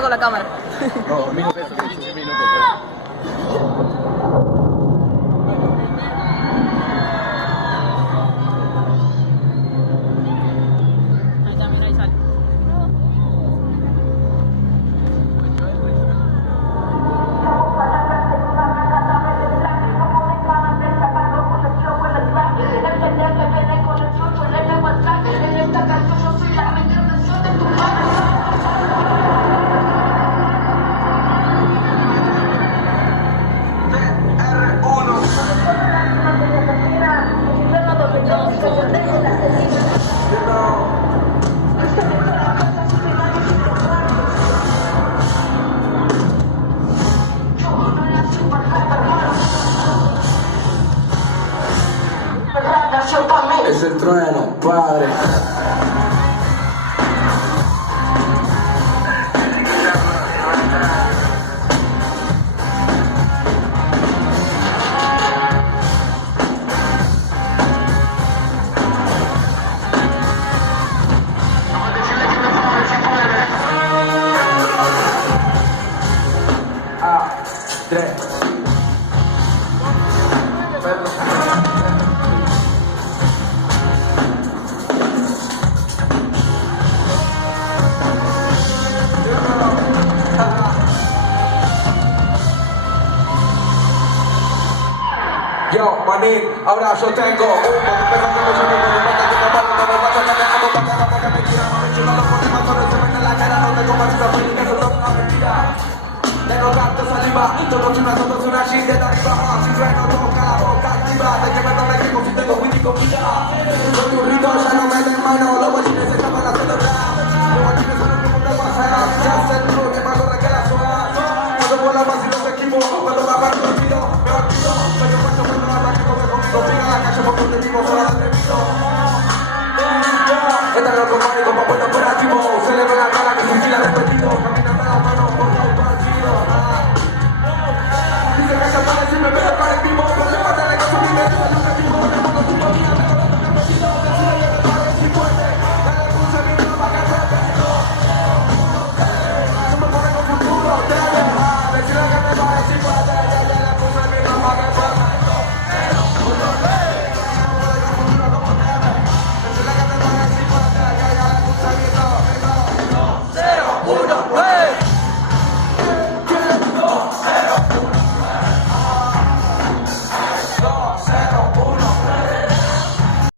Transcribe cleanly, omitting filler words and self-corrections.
poco la cámara. No, a mí no pesa, 15 minutos. Ahí está, mira, ahí sale. Es el trueno, padre. Yo, manín, ahora yo tengo tengo tanta saliva, todo es una shit de arriba, sin freno, toca la boca activa, de que me tome que si tengo whisky con vida. Soy un rito, ya no me den mano, los bolines se escapan haciendo rap. Los bolines son un mundo pasado, ya sé el truco que más corre que la sola. Cuando vuela más y los equipos, cuando me aparto el olvido, me olvido. Pero cuando vuelvo a la que come conmigo, pega la calle porque te digo, sola de atrevido. Esta es lo que como bueno operativo, celebro la cara que se fila repetido.